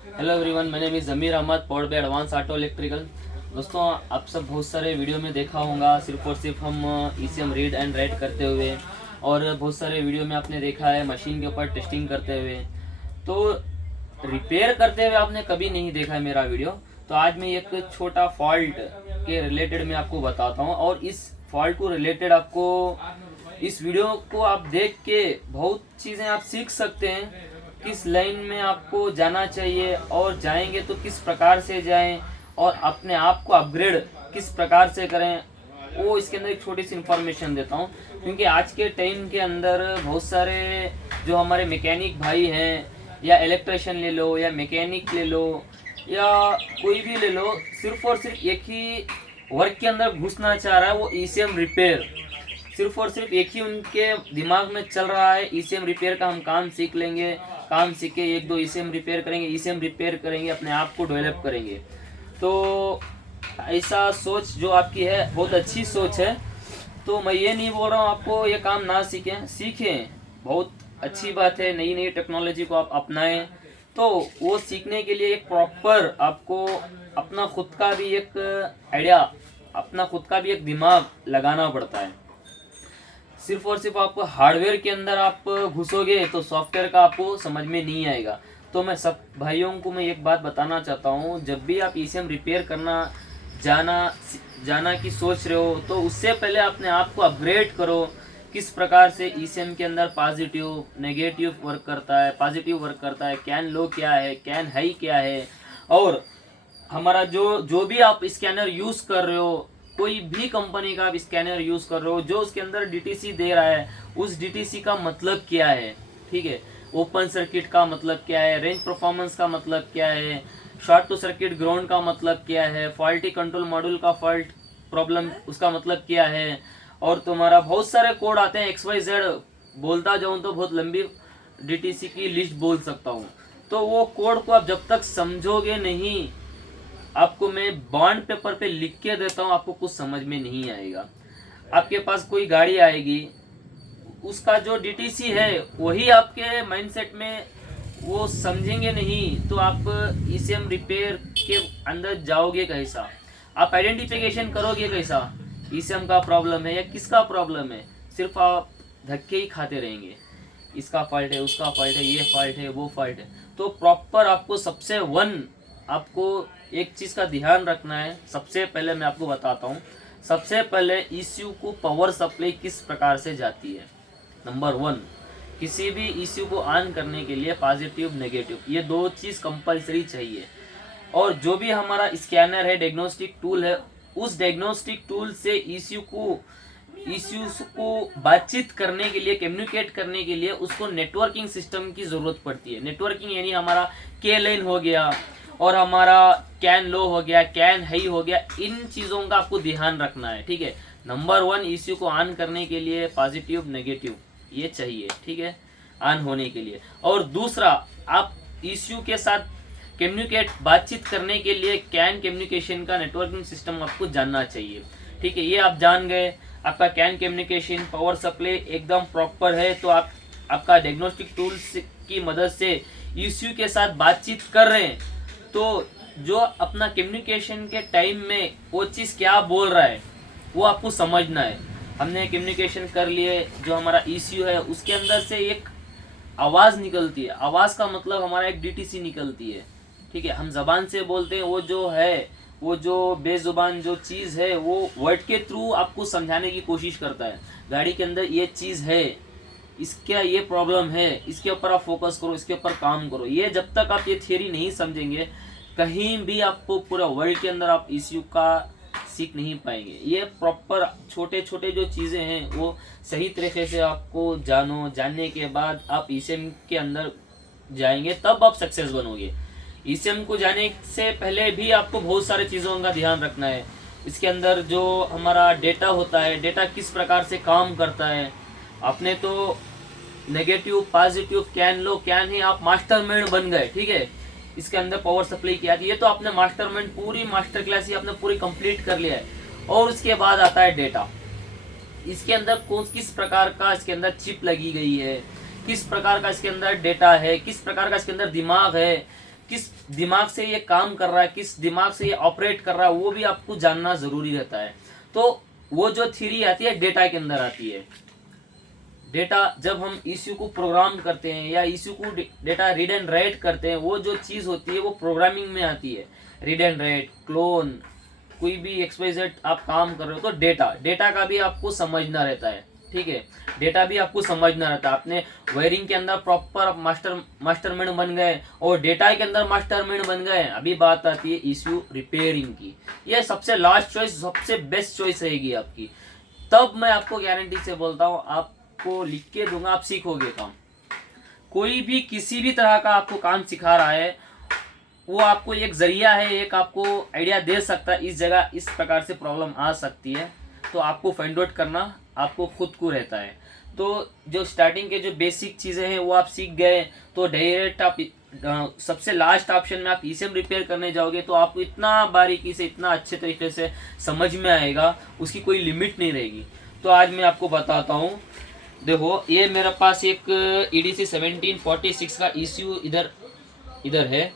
Hello everyone, my name is Zameer Ahmed, powered by advance auto electrical. दोस्तों, आप सब बहुत सारे वीडियो में देखा होगा, सिर्फ और सिर्फ हम ईसीएम रीड एंड राइट करते हुए, और बहुत सारे वीडियो में आपने देखा है मशीन के ऊपर टेस्टिंग करते हुए। तो रिपेयर करते हुए आपने कभी नहीं देखा है मेरा वीडियो। तो आज मैं एक छोटा फॉल्ट के रिलेटेड मैं आपको बताता हूँ, और इस फॉल्ट को रिलेटेड आपको इस वीडियो को आप देख के बहुत चीज़ें आप सीख सकते हैं। किस लाइन में आपको जाना चाहिए, और जाएंगे तो किस प्रकार से जाएं, और अपने आप को अपग्रेड किस प्रकार से करें, वो इसके अंदर एक छोटी सी इन्फॉर्मेशन देता हूँ। क्योंकि आज के टाइम के अंदर बहुत सारे जो हमारे मैकेनिक भाई हैं, या इलेक्ट्रिशियन ले लो, या मैकेनिक ले लो, या कोई भी ले लो, सिर्फ और सिर्फ एक ही वर्क के अंदर घुसना चाह रहा है, वो ईसीएम रिपेयर। सिर्फ और सिर्फ एक ही उनके दिमाग में चल रहा है, ईसीएम रिपेयर का हम काम सीख लेंगे, काम सीख के एक दो ईसीएम रिपेयर करेंगे, ईसीएम रिपेयर करेंगे, अपने आप को डेवलप करेंगे। तो ऐसा सोच जो आपकी है बहुत अच्छी सोच है। तो मैं ये नहीं बोल रहा हूँ आपको ये काम ना सीखें, सीखें, बहुत अच्छी बात है। नई नई टेक्नोलॉजी को आप अपनाएं। तो वो सीखने के लिए एक प्रॉपर आपको अपना खुद का भी एक आइडिया, अपना खुद का भी एक दिमाग लगाना पड़ता है। सिर्फ और सिर्फ आपको हार्डवेयर के अंदर आप घुसोगे तो सॉफ्टवेयर का आपको समझ में नहीं आएगा। तो मैं सब भाइयों को मैं एक बात बताना चाहता हूँ, जब भी आप ईसीएम रिपेयर करना जाना जाना की सोच रहे हो, तो उससे पहले अपने आप को अपग्रेड करो। किस प्रकार से ईसीएम के अंदर पॉजिटिव नेगेटिव वर्क करता है, पॉजिटिव वर्क करता है, कैन लो क्या है, कैन हाई क्या है, और हमारा जो जो भी आप स्कैनर यूज़ कर रहे हो, कोई भी कंपनी का आप स्कैनर यूज़ कर रहे हो, जो उसके अंदर डीटीसी दे रहा है, उस डीटीसी का मतलब क्या है, ठीक है। ओपन सर्किट का मतलब क्या है, रेंज परफॉर्मेंस का मतलब क्या है, शॉर्ट टू सर्किट ग्राउंड का मतलब क्या है, फॉल्टी कंट्रोल मॉड्यूल का फॉल्ट प्रॉब्लम उसका मतलब क्या है, और तुम्हारा बहुत सारे कोड आते हैं XYZ। बोलता जाऊँ तो बहुत लंबी डीटीसी की लिस्ट बोल सकता हूँ। तो वो कोड को आप जब तक समझोगे नहीं, आपको मैं बॉन्ड पेपर पे लिख के देता हूँ, आपको कुछ समझ में नहीं आएगा। आपके पास कोई गाड़ी आएगी, उसका जो डीटीसी है वही आपके माइंडसेट में वो समझेंगे नहीं, तो आप ईसीएम रिपेयर के अंदर जाओगे कैसा, आप आइडेंटिफिकेशन करोगे कैसा, ईसीएम का प्रॉब्लम है या किसका प्रॉब्लम है। सिर्फ आप धक्के ही खाते रहेंगे, इसका फॉल्ट है, उसका फॉल्ट है, ये फॉल्ट है, वो फॉल्ट है। तो प्रॉपर आपको सबसे आपको एक चीज़ का ध्यान रखना है। सबसे पहले मैं आपको बताता हूँ, सबसे पहले ईसीयू को पावर सप्लाई किस प्रकार से जाती है। नंबर 1, किसी भी ईसीयू को ऑन करने के लिए पॉजिटिव नेगेटिव ये दो चीज़ कंपलसरी चाहिए। और जो भी हमारा स्कैनर है, डायग्नोस्टिक टूल है, उस डायग्नोस्टिक टूल से ईसीयू को बातचीत करने के लिए, कम्युनिकेट करने के लिए उसको नेटवर्किंग सिस्टम की ज़रूरत पड़ती है। नेटवर्किंग यानी हमारा के लाइन हो गया, और हमारा कैन लो हो गया, कैन हाई हो गया, इन चीज़ों का आपको ध्यान रखना है, ठीक है। नंबर 1, ईसीयू को ऑन करने के लिए पॉजिटिव नेगेटिव ये चाहिए, ठीक है, ऑन होने के लिए। और दूसरा, आप ईसीयू के साथ कम्युनिकेट बातचीत करने के लिए कैन कम्युनिकेशन का नेटवर्किंग सिस्टम आपको जानना चाहिए, ठीक है। ये आप जान गए, आपका कैन कम्युनिकेशन पावर सप्लाई एकदम प्रॉपर है, तो आप आपका डायग्नोस्टिक टूल्स की मदद से ईसीयू के साथ बातचीत कर रहे हैं। तो जो अपना कम्युनिकेशन के टाइम में वो चीज़ क्या बोल रहा है वो आपको समझना है। हमने कम्युनिकेशन कर लिए, जो हमारा ईसीयू है उसके अंदर से एक आवाज़ निकलती है, आवाज़ का मतलब हमारा एक डीटीसी निकलती है, ठीक है। हम जबान से बोलते हैं, वो जो है, वो जो बेजुबान जो चीज़ है वो वर्ड के थ्रू आपको समझाने की कोशिश करता है। गाड़ी के अंदर ये चीज़ है, इसका ये प्रॉब्लम है, इसके ऊपर आप फोकस करो, इसके ऊपर काम करो। ये जब तक आप ये थियरी नहीं समझेंगे, कहीं भी आपको पूरा वर्ल्ड के अंदर आप ईसीयू का सीख नहीं पाएंगे। ये प्रॉपर छोटे छोटे जो चीज़ें हैं वो सही तरीके से आपको जानने के बाद आप ईसीएम के अंदर जाएंगे, तब आप सक्सेस बनोगे। ईसीएम को जाने से पहले भी आपको बहुत सारी चीज़ों का ध्यान रखना है। इसके अंदर जो हमारा डेटा होता है, डेटा किस प्रकार से काम करता है। आपने तो negative positive can low can he आप मास्टरमाइंड बन गए, ठीक है। इसके अंदर पावर सप्लाई किया, ये तो आपने मास्टरमाइंड पूरी मास्टर क्लास ही आपने पूरी कंप्लीट कर लिया है। और उसके बाद आता है डेटा। इसके अंदर किस प्रकार का इसके अंदर चिप लगी गई है, किस प्रकार का इसके अंदर डेटा है, किस प्रकार का इसके अंदर दिमाग है, किस दिमाग से ये काम कर रहा है, किस दिमाग से ये ऑपरेट कर रहा है, वो भी आपको जानना ज़रूरी रहता है। तो वो जो थ्योरी आती है डेटा के अंदर आती है। डेटा जब हम ईसीयू को प्रोग्राम करते हैं या ईसीयू को डेटा रीड एंड राइट करते हैं, वो जो चीज़ होती है वो प्रोग्रामिंग में आती है। रीड एंड राइट, क्लोन, कोई भी एक्सवाइजेड आप काम कर रहे हो तो डेटा का भी आपको समझना रहता है, ठीक है। डेटा भी आपको समझना रहता है। आपने वायरिंग के अंदर प्रॉपर मास्टरमाइंड बन गए और डेटा के अंदर मास्टरमाइंड बन गए। अभी बात आती है ईसीयू रिपेयरिंग की। ये सबसे लास्ट चॉइस, सबसे बेस्ट चॉइस रहेगी आपकी। तब मैं आपको गारंटी से बोलता हूँ, आपको लिख के दूंगा, आप सीखोगे काम। कोई भी किसी भी तरह का आपको काम सिखा रहा है, वो आपको एक जरिया है, एक आपको आइडिया दे सकता है, इस जगह इस प्रकार से प्रॉब्लम आ सकती है, तो आपको फाइंड आउट करना आपको खुद को रहता है। तो जो स्टार्टिंग के जो बेसिक चीज़ें हैं वो आप सीख गए, तो डायरेक्ट आप सबसे लास्ट ऑप्शन में आप ईसीएम रिपेयर करने जाओगे तो आपको इतना बारीकी से, इतना अच्छे तरीके से समझ में आएगा, उसकी कोई लिमिट नहीं रहेगी। तो आज मैं आपको बताता हूँ। देखो, ये मेरे पास एक EDC 1746 का ईसीयू इधर है।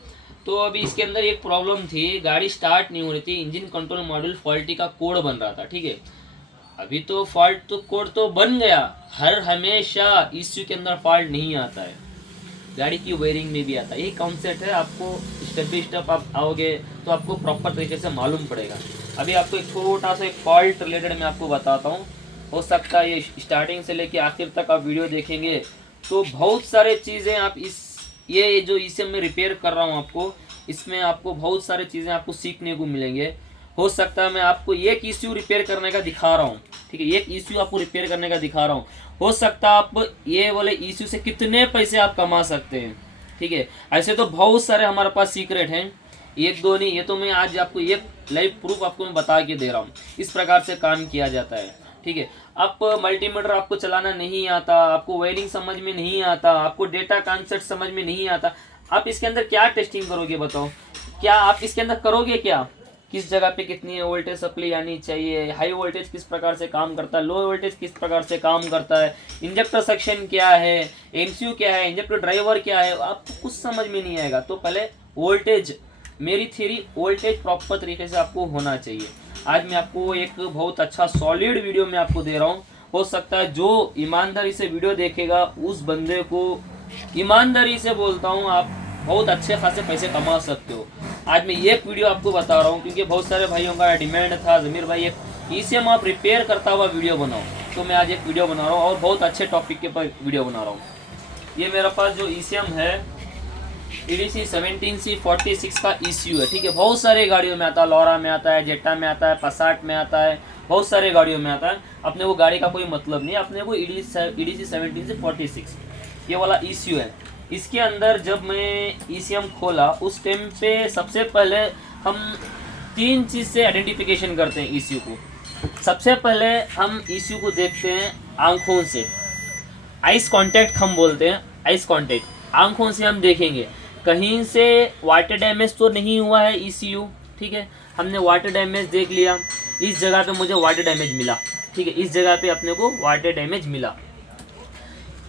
तो अभी इसके अंदर एक प्रॉब्लम थी, गाड़ी स्टार्ट नहीं हो रही थी, इंजन कंट्रोल मॉड्यूल फॉल्टी का कोड बन रहा था, ठीक है। अभी तो फॉल्ट तो कोड तो बन गया, हमेशा ईसीयू के अंदर फॉल्ट नहीं आता है, गाड़ी की वायरिंग में भी आता है। ये कॉन्सेप्ट है, आपको स्टेप बाई स्टेप आप आओगे तो आपको प्रॉपर तरीके से मालूम पड़ेगा। अभी आपको एक छोटा सा एक फॉल्ट रिलेटेड मैं आपको बताता हूँ। हो सकता है ये स्टार्टिंग से लेके आखिर तक आप वीडियो देखेंगे तो बहुत सारे चीज़ें आप ये जो ईसीएम में रिपेयर कर रहा हूँ आपको, इसमें आपको बहुत सारी चीज़ें आपको सीखने को मिलेंगे। हो सकता है मैं आपको एक ईसीयू रिपेयर करने का दिखा रहा हूँ, ठीक है, एक ईसीयू आपको रिपेयर करने का दिखा रहा हूँ। हो सकता है आप ये वाले ईसीयू से कितने पैसे आप कमा सकते हैं, ठीक है। ऐसे तो बहुत सारे हमारे पास सीक्रेट हैं, एक दो नहीं, ये तो मैं आज आपको एक लाइव प्रूफ आपको मैं बता के दे रहा हूँ। इस प्रकार से काम किया जाता है, ठीक है। आप मल्टीमीटर आपको चलाना नहीं आता, आपको वायरिंग समझ में नहीं आता, आपको डेटा कॉन्सेप्ट समझ में नहीं आता, आप इसके अंदर क्या टेस्टिंग करोगे बताओ? क्या आप इसके अंदर करोगे क्या? किस जगह पे कितनी वोल्टेज सप्लाई आनी चाहिए, हाई वोल्टेज किस प्रकार से काम करता है, लो वोल्टेज किस प्रकार से काम करता है, इंजेक्टर सेक्शन क्या है, एमसीयू क्या है, इंजेक्टर ड्राइवर क्या है, आपको कुछ समझ में नहीं आएगा। तो पहले वोल्टेज, मेरी थ्योरी वोल्टेज प्रॉपर तरीके से आपको होना चाहिए। आज मैं आपको एक बहुत अच्छा सॉलिड वीडियो में आपको दे रहा हूँ। हो सकता है जो ईमानदारी से वीडियो देखेगा उस बंदे को, ईमानदारी से बोलता हूँ, आप बहुत अच्छे खासे पैसे कमा सकते हो। आज मैं एक वीडियो आपको बता रहा हूँ क्योंकि बहुत सारे भाइयों का डिमांड था, ज़मीर भाई एक ईसीएम आप रिपेयर करता हुआ वीडियो बनाओ, तो मैं आज एक वीडियो बना रहा हूँ और बहुत अच्छे टॉपिक के ऊपर वीडियो बना रहा हूँ। ये मेरे पास जो ईसीएम है EDC 1746 का ईसीयू है, ठीक है। बहुत सारे गाड़ियों में आता है, लॉरा में आता है, जेटा में आता है, पसाट में आता है, बहुत सारे गाड़ियों में आता है। अपने को गाड़ी का कोई मतलब नहीं, अपने को EDC 1746 ये वाला ईसीयू है। इसके अंदर जब मैं ईसीएम खोला उस टाइम पे सबसे पहले हम 3 चीज़ से आइडेंटिफिकेशन करते हैं ईसीयू को। सबसे पहले हम ईसीयू को देखते हैं आँखों से, आइस कांटेक्ट हम बोलते हैं, आइस कांटेक्ट, आँखों से हम देखेंगे कहीं से वाटर डैमेज तो नहीं हुआ है ईसीयू, ठीक है। हमने वाटर डैमेज देख लिया, इस जगह पे मुझे वाटर डैमेज मिला, ठीक है, इस जगह पे अपने को वाटर डैमेज मिला,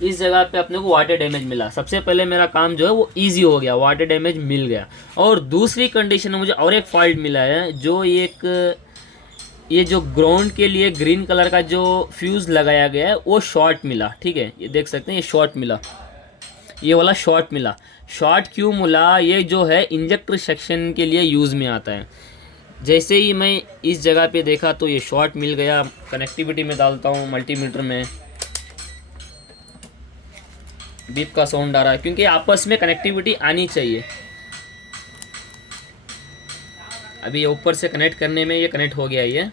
इस जगह पे अपने को वाटर डैमेज मिला। सबसे पहले मेरा काम जो है वो इजी हो गया, वाटर डैमेज मिल गया। और दूसरी कंडीशन में मुझे और एक फॉल्ट मिला है, जो ये जो ग्राउंड के लिए ग्रीन कलर का जो फ्यूज़ लगाया गया है वो शॉर्ट मिला, ठीक है। ये देख सकते हैं, ये शॉर्ट मिला, ये वाला शॉर्ट मिला। शॉर्ट क्यों मिला? ये जो है इंजेक्टर सेक्शन के लिए यूज़ में आता है। जैसे ही मैं इस जगह पे देखा तो ये शॉर्ट मिल गया। कनेक्टिविटी में डालता हूँ मल्टीमीटर में, बीप का साउंड आ रहा है क्योंकि आपस में कनेक्टिविटी आनी चाहिए। अभी ये ऊपर से कनेक्ट करने में ये कनेक्ट हो गया, ये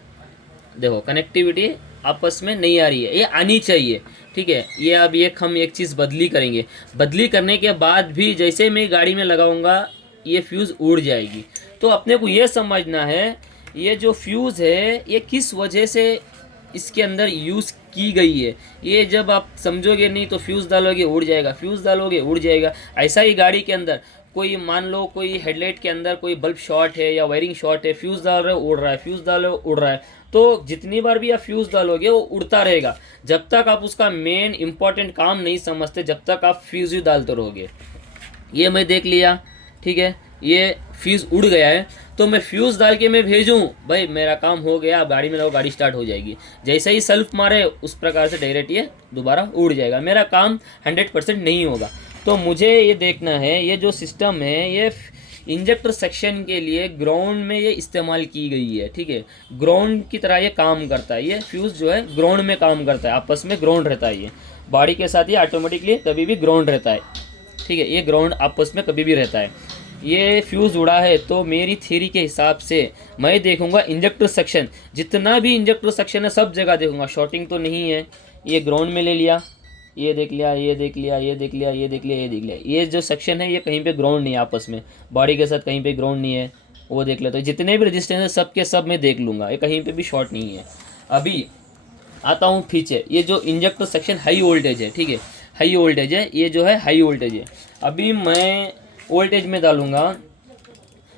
देखो कनेक्टिविटी आपस में नहीं आ रही है, ये आनी चाहिए, ठीक है। ये अब हम एक चीज़ बदली करेंगे, बदली करने के बाद भी जैसे मैं गाड़ी में लगाऊंगा ये फ्यूज़ उड़ जाएगी। तो अपने को ये समझना है ये जो फ्यूज़ है ये किस वजह से इसके अंदर यूज़ की गई है। ये जब आप समझोगे नहीं तो फ्यूज़ डालोगे उड़ जाएगा, फ्यूज़ डालोगे उड़ जाएगा। ऐसा ही गाड़ी के अंदर कोई मान लो कोई हेडलाइट के अंदर कोई बल्ब शॉर्ट है या वायरिंग शॉर्ट है, फ्यूज़ डाल रहे हो उड़ रहा है, फ्यूज़ डालो उड़ रहा है। तो जितनी बार भी आप फ्यूज़ डालोगे वो उड़ता रहेगा जब तक आप उसका मेन इंपॉर्टेंट काम नहीं समझते, जब तक आप फ्यूज़ ही डालते रहोगे। ये मैं देख लिया, ठीक है। ये फ्यूज़ उड़ गया है, तो मैं फ्यूज़ डाल के मैं भेजूँ, भाई मेरा काम हो गया, आप गाड़ी में रहो, गाड़ी स्टार्ट हो जाएगी। जैसे ही सेल्फ मारे उस प्रकार से डायरेक्ट ये दोबारा उड़ जाएगा, मेरा काम 100% नहीं होगा। तो मुझे ये देखना है ये जो सिस्टम है ये इंजेक्टर सेक्शन के लिए ग्राउंड में ये इस्तेमाल की गई है, ठीक है। ग्राउंड की तरह ये काम करता है, ये फ्यूज़ जो है ग्राउंड में काम करता है, आपस में ग्राउंड रहता है। ये बॉडी के साथ ये ऑटोमेटिकली कभी भी ग्राउंड रहता है, ठीक है। ये ग्राउंड आपस में कभी भी रहता है। ये फ्यूज़ उड़ा है तो मेरी थ्योरी के हिसाब से मैं देखूंगा इंजेक्टर सेक्शन, जितना भी इंजेक्टर सेक्शन है सब जगह देखूंगा, शॉर्टिंग तो नहीं है। ये ग्राउंड में ले लिया, ये देख लिया, ये देख लिया, ये देख लिया, ये देख लिया, ये देख लिया, ये जो सेक्शन है ये कहीं पे ग्राउंड नहीं है, आपस में बॉडी के साथ कहीं पे ग्राउंड नहीं है, वो देख लेते हैं। जितने भी रजिस्टेंस है सब के सब मैं देख लूँगा, ये कहीं पे भी शॉर्ट नहीं है। अभी आता हूँ पीछे, ये जो इंजेक्टर सेक्शन हाई वोल्टेज है, ठीक है, हाई वोल्टेज है, ये जो है हाई वोल्टेज है। अभी मैं वोल्टेज में डालूँगा,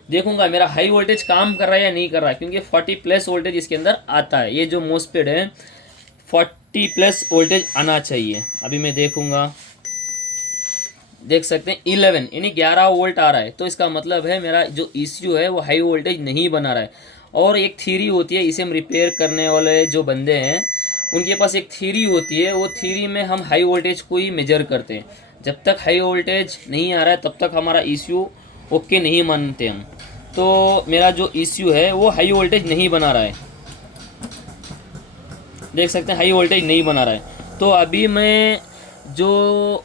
देखूंगा मेरा हाई वोल्टेज काम कर रहा है या नहीं कर रहा है, क्योंकि 40+ वोल्टेज इसके अंदर आता है। ये जो मोस्पेड है 40+ वोल्टेज आना चाहिए। अभी मैं देखूंगा, देख सकते हैं 11 यानी 11 वोल्ट आ रहा है, तो इसका मतलब है मेरा जो ECU है वो हाई वोल्टेज नहीं बना रहा है। और एक थ्योरी होती है, इसे हम रिपेयर करने वाले जो बंदे हैं उनके पास एक थ्योरी होती है, वो थ्योरी में हम हाई वोल्टेज को ही मेजर करते हैं। जब तक हाई वोल्टेज नहीं आ रहा है तब तक हमारा ECU ओके नहीं मानते हम। तो मेरा जो ECU है वो हाई वोल्टेज नहीं बना रहा है, देख सकते हैं हाई वोल्टेज नहीं बना रहा है। तो अभी मैं जो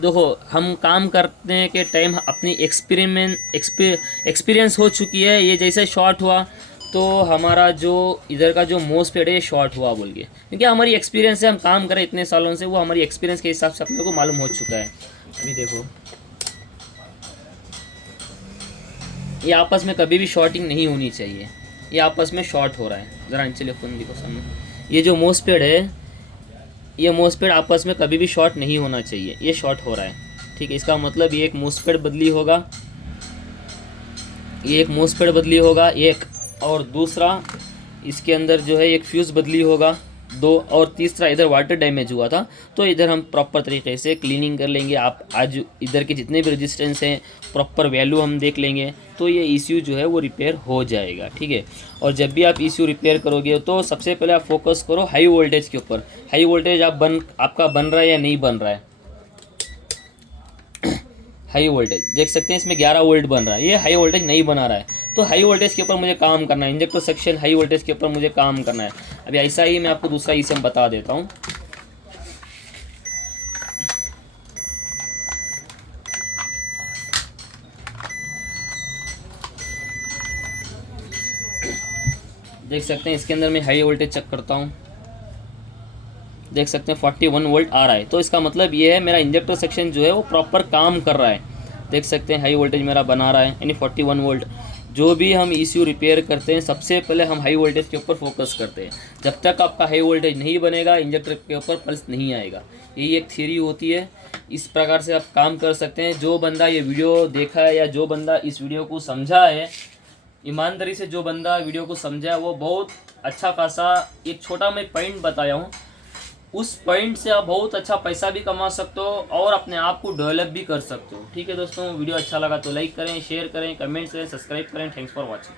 देखो हम काम करने के टाइम अपनी एक्सपीरियंस हो चुकी है, ये जैसे शॉर्ट हुआ तो हमारा जो इधर का जो मोस्टपेड है शॉर्ट हुआ बोल के, क्योंकि हमारी एक्सपीरियंस है, हम काम करें इतने सालों से, वो हमारी एक्सपीरियंस के हिसाब से अपने को मालूम हो चुका है। अभी देखो ये आपस में कभी भी शॉर्टिंग नहीं होनी चाहिए, ये आपस में शॉर्ट हो रहा है। ज़रा चलिए फ़ोन देखो सामने, ये जो मोस्टपेड है ये मोस्टपेड आपस में कभी भी शॉर्ट नहीं होना चाहिए, ये शॉर्ट हो रहा है, ठीक है। इसका मतलब ये एक मोस्टपेड बदली होगा, ये एक मोस्टपेड बदली होगा एक, और दूसरा इसके अंदर जो है एक फ्यूज़ बदली होगा 2, और तीसरा इधर वाटर डैमेज हुआ था, तो इधर हम प्रॉपर तरीके से क्लीनिंग कर लेंगे। आप आज इधर के जितने भी रेजिस्टेंस हैं प्रॉपर वैल्यू हम देख लेंगे, तो ये ECU जो है वो रिपेयर हो जाएगा, ठीक है। और जब भी आप ECU रिपेयर करोगे तो सबसे पहले आप फोकस करो हाई वोल्टेज के ऊपर, हाई वोल्टेज आपका बन रहा है या नहीं बन रहा है। हाई वोल्टेज देख सकते हैं इसमें 11 वोल्ट बन रहा है, ये हाई वोल्टेज नहीं बना रहा है, तो हाई वोल्टेज के ऊपर मुझे काम करना है, इंजेक्टर सेक्शन हाई वोल्टेज के ऊपर मुझे काम करना है। अभी ऐसा ही मैं आपको दूसरा ECM बता देता हूँ। देख सकते हैं इसके अंदर मैं हाई वोल्टेज चेक करता हूँ, देख सकते हैं 41 वोल्ट आ रहा है, तो इसका मतलब ये है मेरा इंजेक्टर सेक्शन जो है वो प्रॉपर काम कर रहा है। देख सकते हैं हाई वोल्टेज मेरा बना रहा है, यानी 41 वोल्ट। जो भी हम ECU रिपेयर करते हैं सबसे पहले हम हाई वोल्टेज के ऊपर फोकस करते हैं। जब तक आपका हाई वोल्टेज नहीं बनेगा इंजेक्टर के ऊपर पल्स नहीं आएगा, यही एक थ्योरी होती है। इस प्रकार से आप काम कर सकते हैं। जो बंदा ये वीडियो देखा है या जो बंदा इस वीडियो को समझा है, ईमानदारी से जो बंदा वीडियो को समझा है, वो बहुत अच्छा खासा एक छोटा मैं पॉइंट बताया हूँ, उस पॉइंट से आप बहुत अच्छा पैसा भी कमा सकते हो और अपने आप को डेवलप भी कर सकते हो। ठीक है दोस्तों, वीडियो अच्छा लगा तो लाइक करें, शेयर करें, कमेंट्स करें, सब्सक्राइब करें। Thanks for watching.